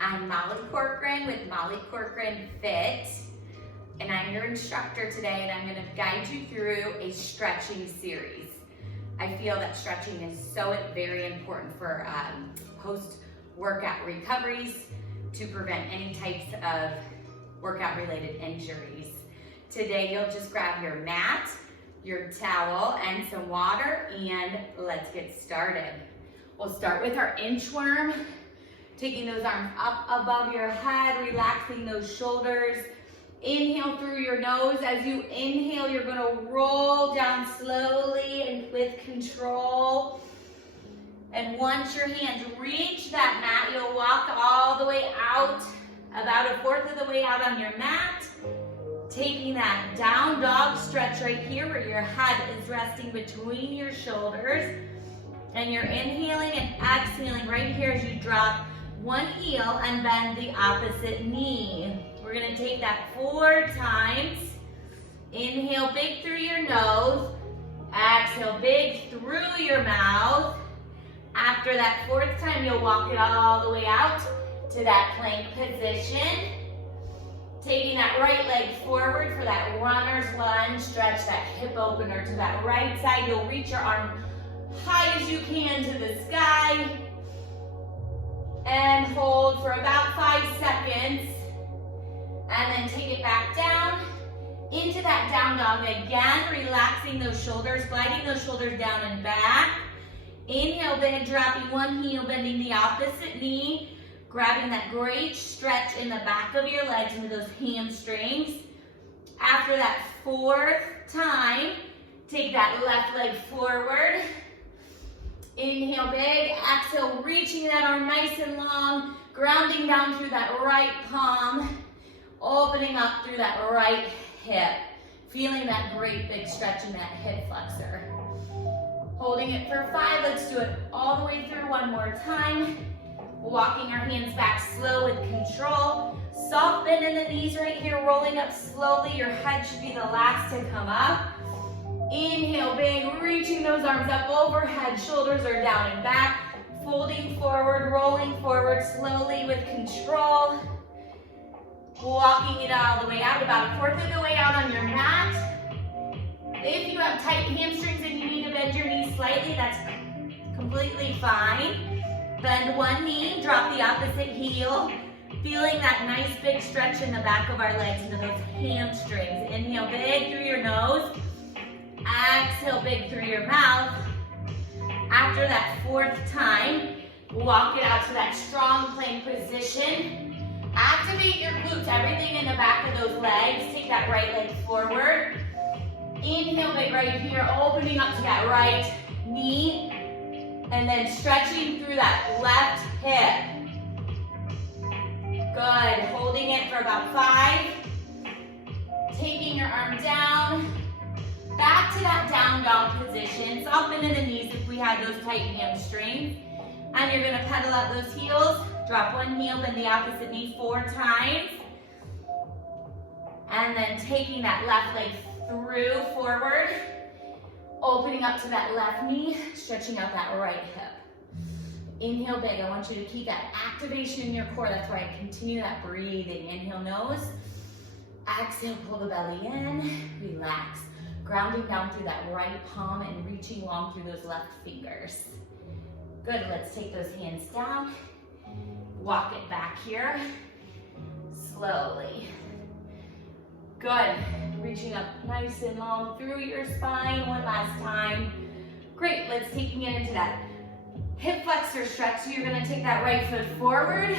I'm Molly Corcoran with Molly Corcoran Fit, and I'm your instructor today, and I'm going to guide you through a stretching series. I feel that stretching is so very important for post-workout recoveries to prevent any types of workout-related injuries. Today, you'll just grab your mat, your towel, and some water, and let's get started. We'll start with our inchworm, taking those arms up above your head, relaxing those shoulders. Inhale through your nose. As you inhale, you're going to roll down slowly and with control. And once your hands reach that mat, you'll walk all the way out, about a fourth of the way out on your mat. Taking that down dog stretch right here where your head is resting between your shoulders. And you're inhaling and exhaling right here as you drop one heel and bend the opposite knee. We're going to take that 4 times. Inhale big through your nose. Exhale big through your mouth. After that 4th time, you'll walk it all the way out to that plank position. Taking that right leg forward for that runner's lunge. Stretch that hip opener to that right side. You'll reach your arm high as you can to the sky. And hold for about 5 seconds. And then take it back down into that down dog again. Relaxing those shoulders, gliding those shoulders down and back. Inhale, bend, dropping one heel, bending the opposite knee. Grabbing that great stretch in the back of your legs into those hamstrings. After that 4th time, take that left leg forward. Inhale big, exhale, reaching that arm nice and long, grounding down through that right palm, opening up through that right hip. Feeling that great big stretch in that hip flexor. Holding it for 5, let's do it all the way through one more time. Walking our hands back slow with control. Soft bend in the knees right here, rolling up slowly. Your head should be the last to come up. Inhale big, reaching those arms up overhead, shoulders are down and back. Folding forward, rolling forward slowly with control. Walking it all the way out, about a 4th of the way out on your mat. If you have tight hamstrings and you need to bend your knees slightly, that's completely fine. Bend one knee, drop the opposite heel. Feeling that nice big stretch in the back of our legs into those hamstrings. Inhale big through your nose. Exhale big through your mouth. After that 4th time, walk it out to that strong plank position. Activate your glutes, everything in the back of those legs. Take that right leg forward. Inhale big right here, opening up to that right knee. And then stretching through that left hip. Good, holding it for about 5. Taking your arm down. Back to that down dog position. Soften in the knees if we had those tight hamstrings. And you're gonna pedal out those heels. Drop one heel, bend the opposite knee 4 times. And then taking that left leg through forward. Opening up to that left knee, stretching out that right hip. Inhale big. I want you to keep that activation in your core. That's why I continue that breathing. Inhale nose. Exhale, pull the belly in. Relax. Grounding down through that right palm and reaching long through those left fingers. Good, let's take those hands down. Walk it back here. Slowly. Good, reaching up nice and long through your spine one last time. Great, let's taking it into that hip flexor stretch. So you're gonna take that right foot forward,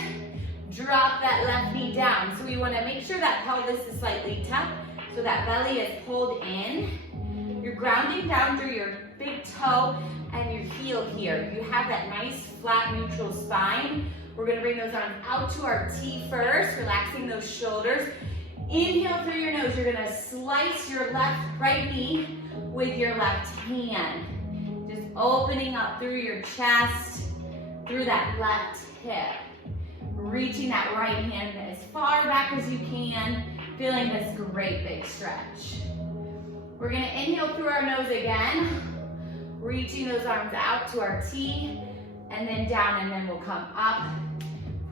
drop that left knee down. So we wanna make sure that pelvis is slightly tucked. So that belly is pulled in. You're grounding down through your big toe and your heel here. You have that nice flat neutral spine. We're gonna bring those arms out to our T first, relaxing those shoulders. Inhale through your nose. You're gonna slice your right knee with your left hand. Just opening up through your chest, through that left hip. Reaching that right hand as far back as you can. Feeling this great big stretch. We're gonna inhale through our nose again, reaching those arms out to our T, and then down, and then we'll come up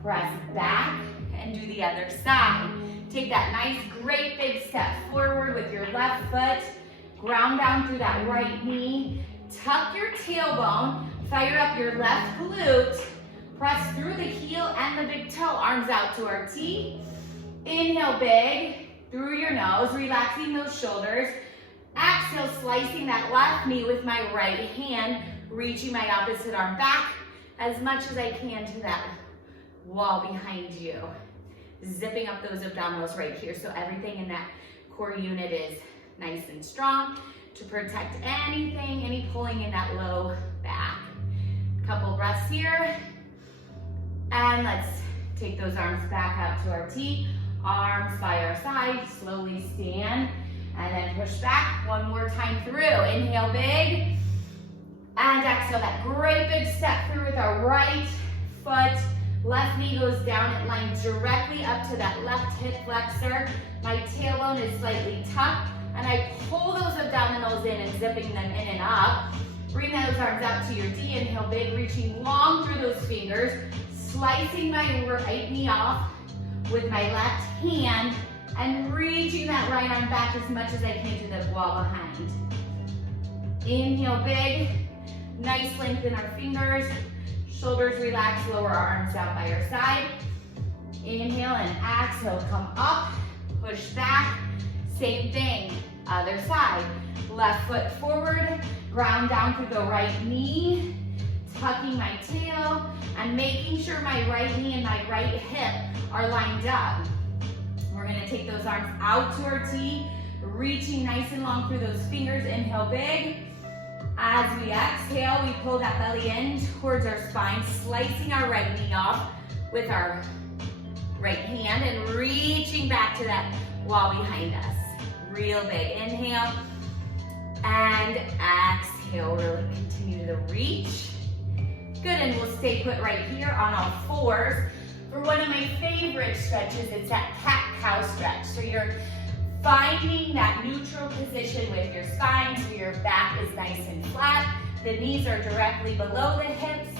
Press back and do the other side. Take that nice, great big step forward with your left foot. Ground down through that right knee. Tuck your tailbone. Fire up your left glute. Press through the heel and the big toe. Arms out to our T. Inhale big through your nose, relaxing those shoulders. Exhale, slicing that left knee with my right hand, reaching my opposite arm back as much as I can to that wall behind you. Zipping up those abdominals right here so everything in that core unit is nice and strong to protect anything, any pulling in that low back. Couple breaths here. And let's take those arms back out to our T. Arms by our side, slowly stand. And then push back one more time through. Inhale big. And exhale that great big step through with our right foot. Left knee goes down. It lines directly up to that left hip flexor. My tailbone is slightly tucked. And I pull those abdominals in and zipping them in and up. Bring those arms out to your D. Inhale big, reaching long through those fingers. Slicing my right knee off with my left hand. And reaching that right arm back as much as I can to the wall behind. Inhale big. Nice length in our fingers. Shoulders relax, lower arms out by your side. Inhale and exhale, come up, push back. Same thing, other side. Left foot forward, ground down through the right knee, tucking my tail, and making sure my right knee and my right hip are lined up. We're gonna take those arms out to our T, reaching nice and long through those fingers. Inhale big. As we exhale, we pull that belly in towards our spine, slicing our right knee off with our right hand and reaching back to that wall behind us. Real big. Inhale and exhale. Really continue to reach. Good, and we'll stay put right here on all fours. For one of my favorite stretches, it's that cat-cow stretch. So you're finding that neutral position with your spine so your back is nice and flat. The knees are directly below the hips.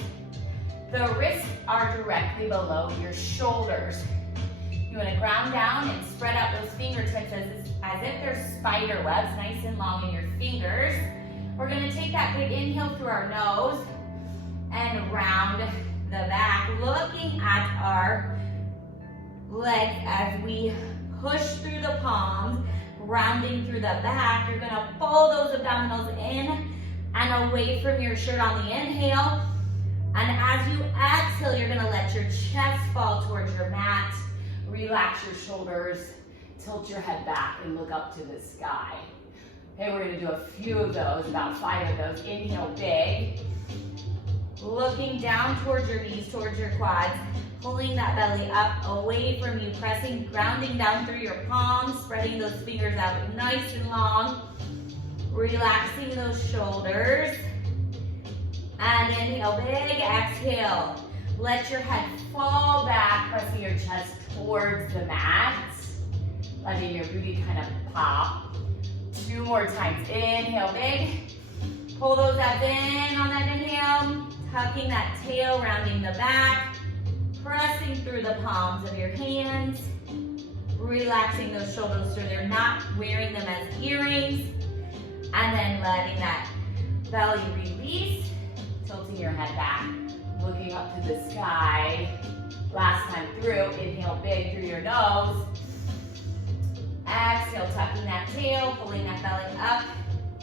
The wrists are directly below your shoulders. You want to ground down and spread out those fingertips as if they're spider webs, nice and long in your fingers. We're going to take that big inhale through our nose and round the back, looking at our legs as we push through the palms, rounding through the back. You're gonna pull those abdominals in and away from your shirt on the inhale. And as you exhale, you're gonna let your chest fall towards your mat. Relax your shoulders, tilt your head back and look up to the sky. Okay, we're gonna do a few of those, about 5 of those. Inhale big. Looking down towards your knees, towards your quads. Pulling that belly up, away from you, pressing, grounding down through your palms, spreading those fingers out nice and long. Relaxing those shoulders. And inhale, big, exhale. Let your head fall back, pressing your chest towards the mat. Letting your booty kind of pop. 2 more times. Inhale, big. Pull those abs in on that inhale. Tucking that tail, rounding the back. Pressing through the palms of your hands, relaxing those shoulders so they're not wearing them as earrings, and then letting that belly release, tilting your head back, looking up to the sky. Last time through, inhale big through your nose. Exhale, tucking that tail, pulling that belly up,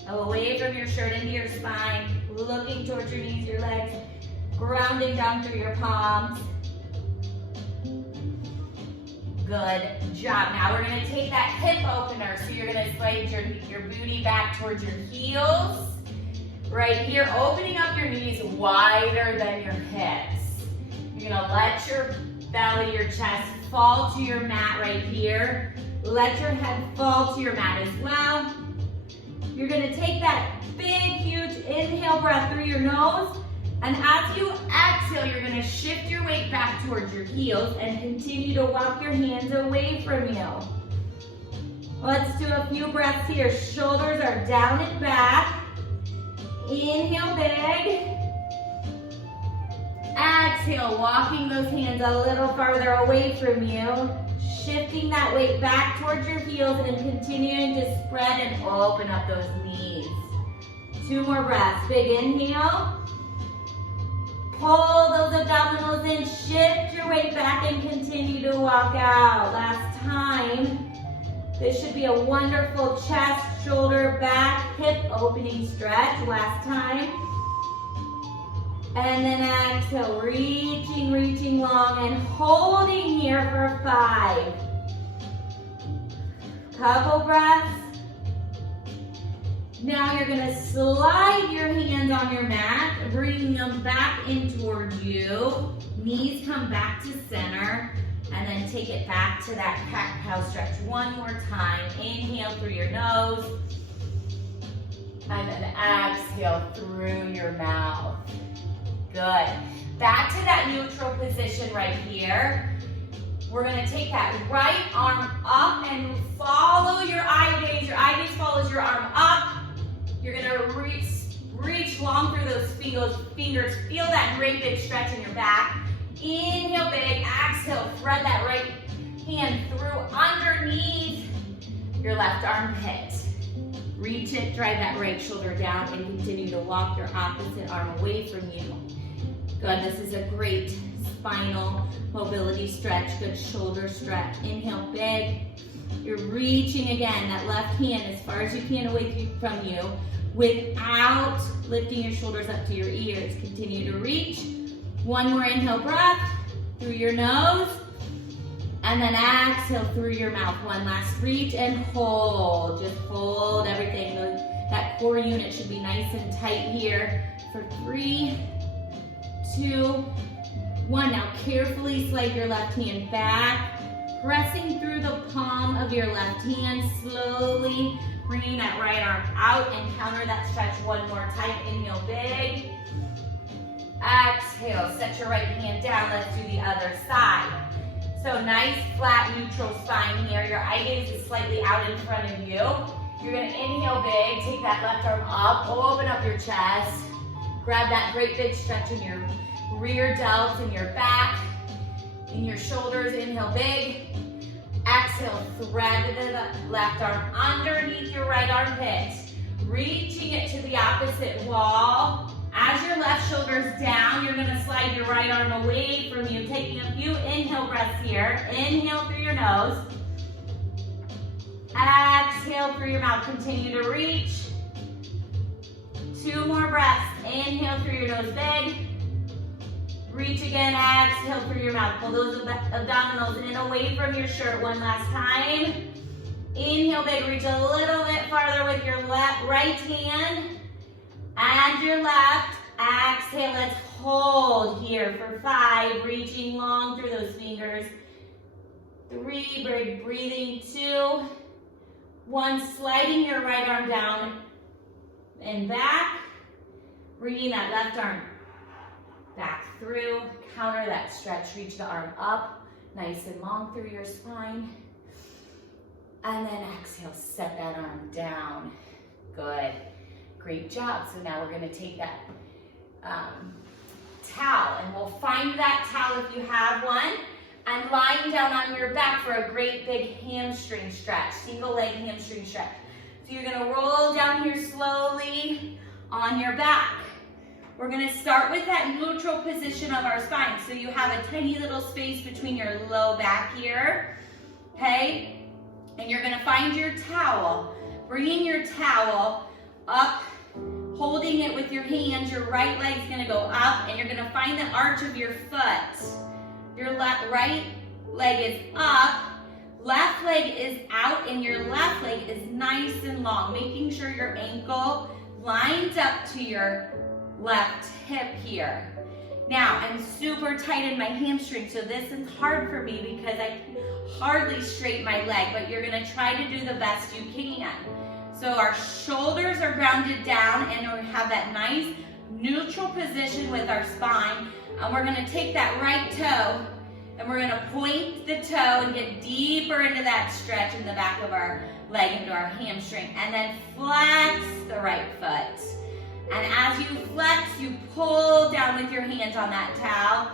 away from your shirt into your spine, looking towards your knees, your legs, grounding down through your palms. Good job. Now we're going to take that hip opener. So you're going to slide your booty back towards your heels. Right here, opening up your knees wider than your hips. You're going to let your belly, your chest fall to your mat right here. Let your head fall to your mat as well. You're going to take that big, huge inhale breath through your nose. And as you exhale, you're going to shift your weight back towards your heels and continue to walk your hands away from you. Let's do a few breaths here. Shoulders are down and back. Inhale big. Exhale, walking those hands a little farther away from you. Shifting that weight back towards your heels and continuing to spread and open up those knees. 2 more breaths. Big inhale. Pull those abdominals in. Shift your weight back and continue to walk out. Last time. This should be a wonderful chest, shoulder, back, hip opening stretch. Last time. And then exhale, reaching long and holding here for 5. Couple breaths. Now you're gonna slide your hands on your mat, bringing them back in towards you. Knees come back to center, and then take it back to that cat-cow stretch one more time. Inhale through your nose, and then exhale through your mouth. Good. Back to that neutral position right here. We're gonna take that right arm up and follow your eye gaze. Your eye gaze follows your arm up. You're gonna reach long through those fingers. Feel that great big stretch in your back. Inhale big, exhale, thread that right hand through underneath your left armpit. Reach it, drive that right shoulder down, and continue to walk your opposite arm away from you. Good, this is a great spinal mobility stretch, good shoulder stretch. Inhale big. You're reaching again, that left hand as far as you can away from you without lifting your shoulders up to your ears. Continue to reach. 1 more inhale breath through your nose. And then exhale through your mouth. 1 last reach and hold. Just hold everything. That core unit should be nice and tight here for 3, 2, 1. Now carefully slide your left hand back, pressing through the palm of your left hand, slowly bringing that right arm out and counter that stretch 1 more time. Inhale big. Exhale, set your right hand down. Let's do the other side. So nice flat neutral spine here. Your eye gaze is slightly out in front of you. You're gonna inhale big, take that left arm up, open up your chest. Grab that great big stretch in your rear delts, in your back, in your shoulders. Inhale big. Exhale, thread the left arm underneath your right armpit. Reaching it to the opposite wall. As your left shoulder's down, you're gonna slide your right arm away from you, taking a few inhale breaths here. Inhale through your nose. Exhale through your mouth, continue to reach. 2 more breaths. Inhale through your nose big. Reach again, exhale through your mouth. Pull those abdominals in away from your shirt 1 last time. Inhale big, reach a little bit farther with your right hand and your left. Exhale, let's hold here for 5, reaching long through those fingers. 3, big breathing. 2, 1, sliding your right arm down and back. Bringing that left arm back through, counter that stretch, reach the arm up, nice and long through your spine. And then exhale, set that arm down. Good, great job. So now we're gonna take that towel, and we'll find that towel if you have one, and lying down on your back for a great big hamstring stretch, single leg hamstring stretch. So you're gonna roll down here slowly on your back. We're gonna start with that neutral position of our spine. So you have a tiny little space between your low back here, okay? And you're gonna find your towel, bringing your towel up, holding it with your hands. Your right leg's gonna go up, and you're gonna find the arch of your foot. Your right leg is up, left leg is out, and your left leg is nice and long, making sure your ankle lines up to your left hip here. Now, I'm super tight in my hamstring, so this is hard for me because I can hardly straighten my leg, but you're gonna try to do the best you can. So our shoulders are grounded down, and we have that nice neutral position with our spine. And we're gonna take that right toe, and we're gonna point the toe and get deeper into that stretch in the back of our leg, into our hamstring, and then flex the right foot. And as you flex, you pull down down with your hands on that towel.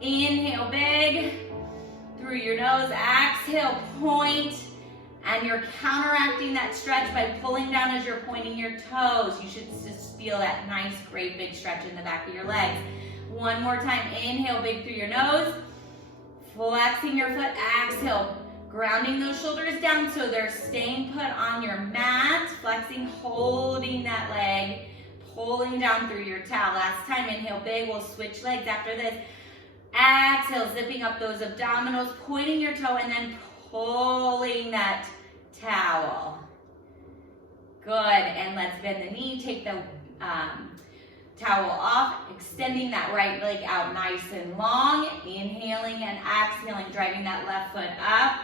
Inhale big through your nose. Exhale, point. And you're counteracting that stretch by pulling down as you're pointing your toes. You should just feel that nice, great big stretch in the back of your legs. One more time. Inhale big through your nose. Flexing your foot. Exhale. Grounding those shoulders down so they're staying put on your mat. Flexing, holding that leg. Pulling down through your towel. Last time. Inhale big. We'll switch legs after this. Exhale. Zipping up those abdominals. Pointing your toe and then pulling that towel. Good, and let's bend the knee, take the towel off, extending that right leg out nice and long, inhaling and exhaling, driving that left foot up,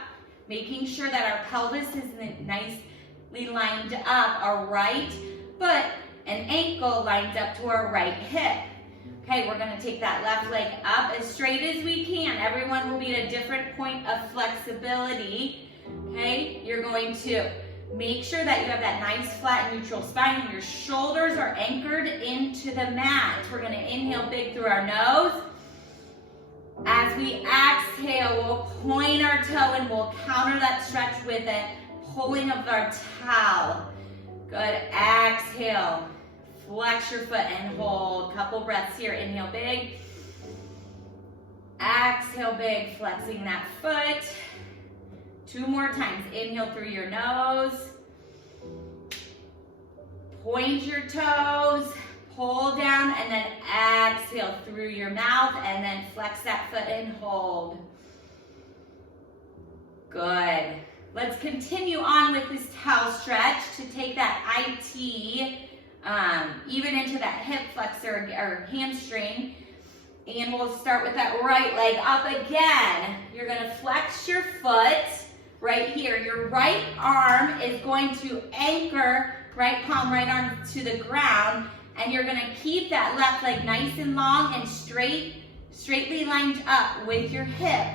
making sure that our pelvis is nicely lined up, our right foot and ankle lines up to our right hip. Okay, we're gonna take that left leg up as straight as we can. Everyone will be at a different point of flexibility. Okay, you're going to make sure that you have that nice flat neutral spine and your shoulders are anchored into the mat. We're gonna inhale big through our nose. As we exhale, we'll point our toe and we'll counter that stretch with a pulling of our towel. Good, exhale. Flex your foot and hold. Couple breaths here. Inhale big. Exhale big, flexing that foot. 2 more times. Inhale through your nose. Point your toes. Pull down and then exhale through your mouth and then flex that foot and hold. Good. Let's continue on with this towel stretch to take that IT even into that hip flexor or hamstring. And we'll start with that right leg up again. You're gonna flex your foot right here. Your right arm is going to anchor, right palm, right arm to the ground. And you're gonna keep that left leg nice and long and straightly lined up with your hip.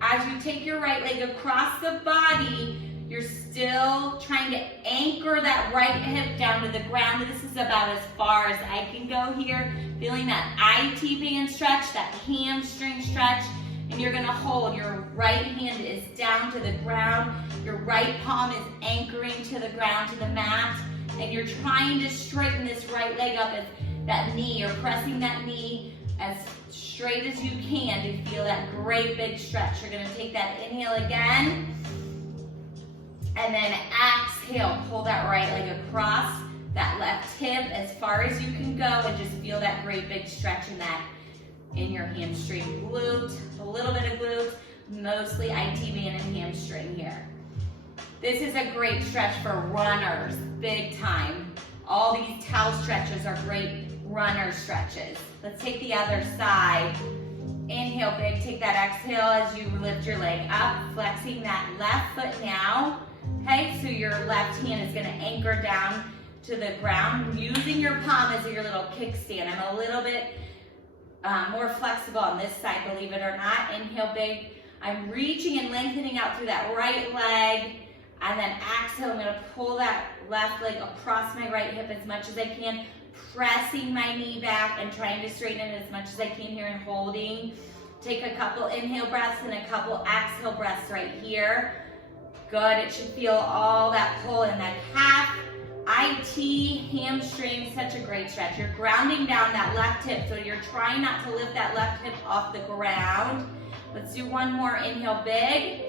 As you take your right leg across the body, you're still trying to anchor that right hip down to the ground. This is about as far as I can go here. Feeling that IT band stretch, that hamstring stretch. And you're gonna hold, your right hand is down to the ground. Your right palm is anchoring to the ground, to the mat. And you're trying to straighten this right leg up as that knee. You're pressing that knee as straight as you can to feel that great big stretch. You're gonna take that inhale again. And then exhale, pull that right leg across that left hip as far as you can go and just feel that great big stretch in your hamstring glute, a little bit of glute, mostly IT band and hamstring here. This is a great stretch for runners, big time. All these towel stretches are great runner stretches. Let's take the other side. Inhale big, take that exhale as you lift your leg up, flexing that left foot now. Okay, so your left hand is gonna anchor down to the ground, using your palm as your little kickstand. I'm a little bit more flexible on this side, believe it or not. Inhale big. I'm reaching and lengthening out through that right leg. And then exhale, I'm gonna pull that left leg across my right hip as much as I can, pressing my knee back and trying to straighten it as much as I can here and holding. Take a couple inhale breaths and a couple exhale breaths right here. Good, it should feel all that pull in that calf, IT, hamstring, such a great stretch. You're grounding down that left hip, so you're trying not to lift that left hip off the ground. Let's do one more. Inhale big,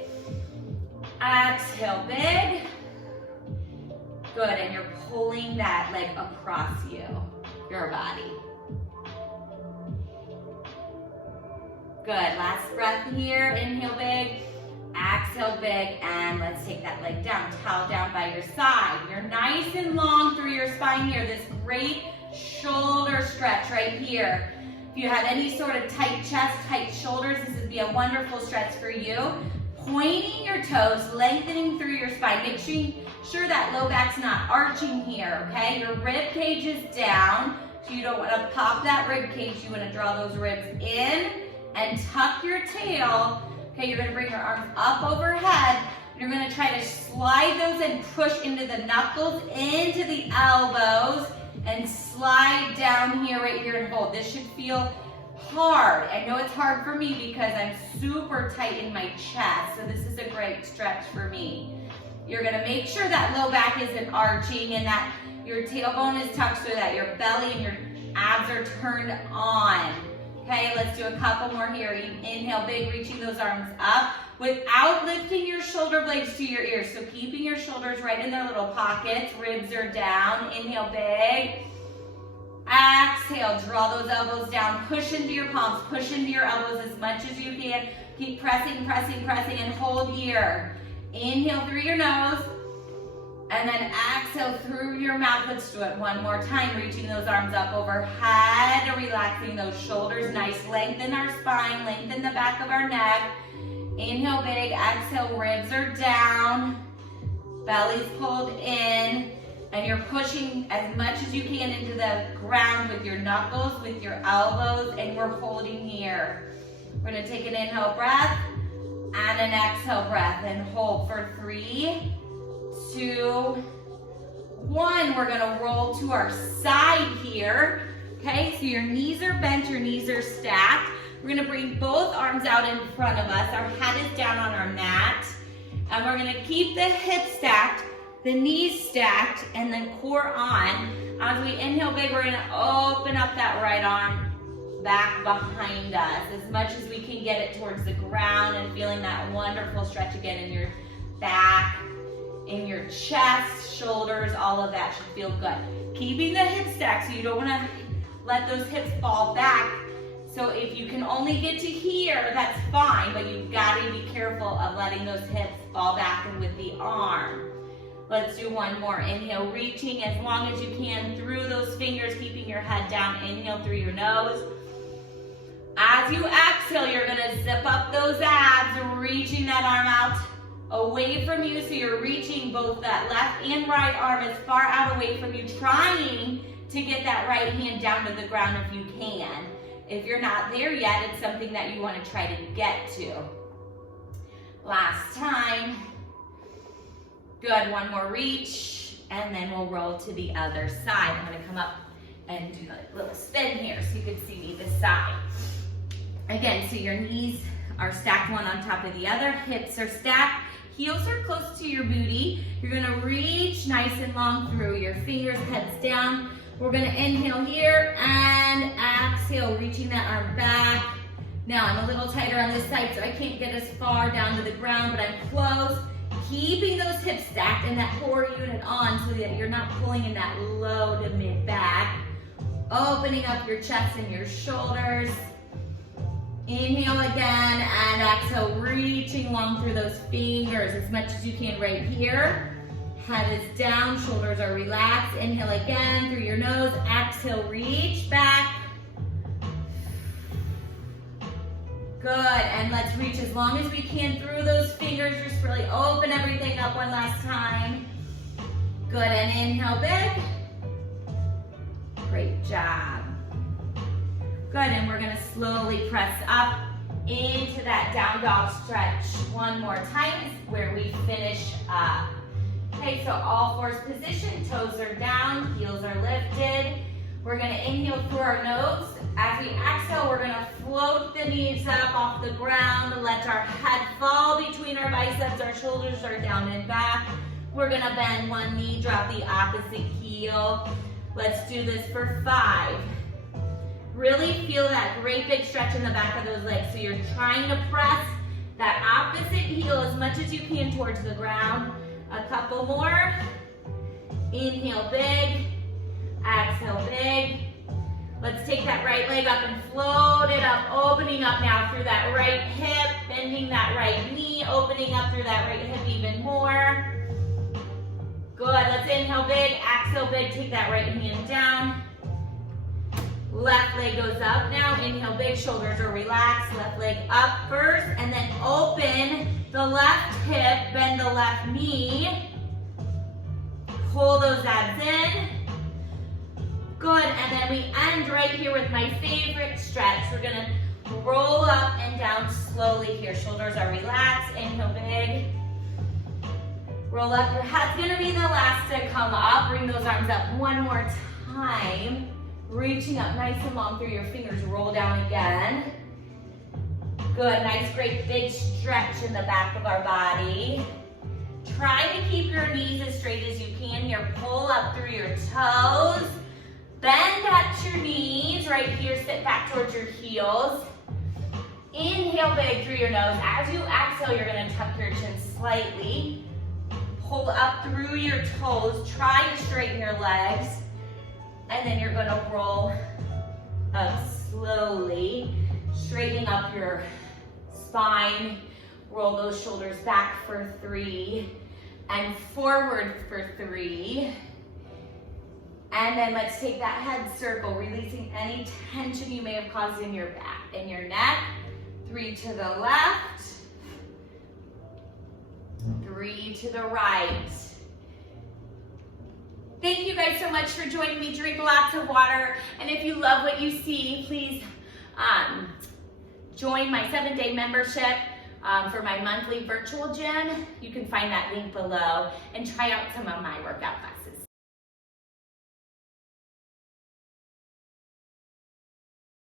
exhale big. Good, and you're pulling that leg across your body. Good, last breath here. Inhale big. Exhale big, and let's take that leg down, towel down by your side. You're nice and long through your spine here, this great shoulder stretch right here. If you have any sort of tight chest, tight shoulders, this would be a wonderful stretch for you. Pointing your toes, lengthening through your spine, making sure that low back's not arching here, okay? Your rib cage is down, so you don't want to pop that rib cage, you want to draw those ribs in and tuck your tail. Okay, you're gonna bring your arms up overhead. You're gonna try to slide those and push into the knuckles, into the elbows, and slide down here, right here, and hold. This should feel hard. I know it's hard for me because I'm super tight in my chest, so this is a great stretch for me. You're gonna make sure that low back isn't arching and that your tailbone is tucked so that your belly and your abs are turned on. Okay, let's do a couple more here. Inhale big, reaching those arms up without lifting your shoulder blades to your ears. So keeping your shoulders right in their little pockets, ribs are down. Inhale big. Exhale, draw those elbows down, push into your palms, push into your elbows as much as you can. Keep pressing, pressing, pressing, and hold here. Inhale through your nose, and then exhale through your mouth. Let's do it one more time, reaching those arms up overhead, relaxing those shoulders. Nice, lengthen our spine, lengthen the back of our neck. Inhale big, exhale, ribs are down, belly's pulled in. And you're pushing as much as you can into the ground with your knuckles, with your elbows, and we're holding here. We're gonna take an inhale breath and an exhale breath and hold for 3, 2, 1. We're gonna roll to our side here. Okay, so your knees are bent, your knees are stacked. We're gonna bring both arms out in front of us. Our head is down on our mat. And we're gonna keep the hips stacked, the knees stacked, and then core on. As we inhale big, we're gonna open up that right arm back behind us as much as we can get it towards the ground and feeling that wonderful stretch again in your back, in your chest, shoulders, all of that should feel good. Keeping the hips stacked, so you don't wanna let those hips fall back. So if you can only get to here, that's fine, but you've gotta be careful of letting those hips fall back and with the arm. Let's do one more. Inhale, reaching as long as you can through those fingers, keeping your head down. Inhale through your nose. As you exhale, you're gonna zip up those abs, reaching that arm out away from you. So you're reaching both that left and right arm as far out away from you, trying to get that right hand down to the ground if you can. If you're not there yet, it's something that you wanna try to get to. Last time. Good, one more reach, and then we'll roll to the other side. I'm gonna come up and do a little spin here so you can see me this side. Again, so your knees are stacked one on top of the other, hips are stacked, heels are close to your booty. You're gonna reach nice and long through your fingers, heads down. We're gonna inhale here and exhale, reaching that arm back. Now I'm a little tighter on this side, so I can't get as far down to the ground, but I'm close. Keeping those hips stacked and that core unit on so that you're not pulling in that low to mid back. Opening up your chest and your shoulders. Inhale again and exhale, reaching long through those fingers as much as you can right here. Head is down, shoulders are relaxed. Inhale again through your nose. Exhale, reach back. Good, and let's reach as long as we can through those fingers. Just really open everything up one last time. Good, and inhale big. Great job. Good, and we're gonna slowly press up into that down dog stretch one more time where we finish up. Okay, so all fours position, toes are down, heels are lifted. We're gonna inhale through our nose. As we exhale, we're gonna float the knees up off the ground, let our head fall between our biceps, our shoulders are down and back. We're gonna bend one knee, drop the opposite heel. Let's do this for 5. Really feel that great big stretch in the back of those legs. So you're trying to press that opposite heel as much as you can towards the ground. A couple more. Inhale big, exhale big. Let's take that right leg up and float it up, opening up now through that right hip, bending that right knee, opening up through that right hip even more. Good, let's inhale big, exhale big, take that right hand down. Left leg goes up now, inhale big, shoulders are relaxed, left leg up first, and then open the left hip, bend the left knee. Pull those abs in. Good, and then we end right here with my favorite stretch. We're gonna roll up and down slowly here. Shoulders are relaxed, inhale big. Roll up, your head's gonna be the last to come up. Bring those arms up one more time. Reaching up nice and long through your fingers, roll down again. Good, nice, great big stretch in the back of our body. Try to keep your knees as straight as you can here. Pull up through your toes. Bend at your knees, right here, sit back towards your heels. Inhale big through your nose. As you exhale, you're gonna tuck your chin slightly. Pull up through your toes. Try to straighten your legs. And then you're gonna roll up slowly, straightening up your spine. Roll those shoulders back for 3 and forward for 3. And then let's take that head circle, releasing any tension you may have caused in your back, in your neck. 3 to the left, 3 to the right. Thank you guys so much for joining me. Drink lots of water. And if you love what you see, please join my 7-day membership for my monthly virtual gym. You can find that link below and try out some of my workout classes.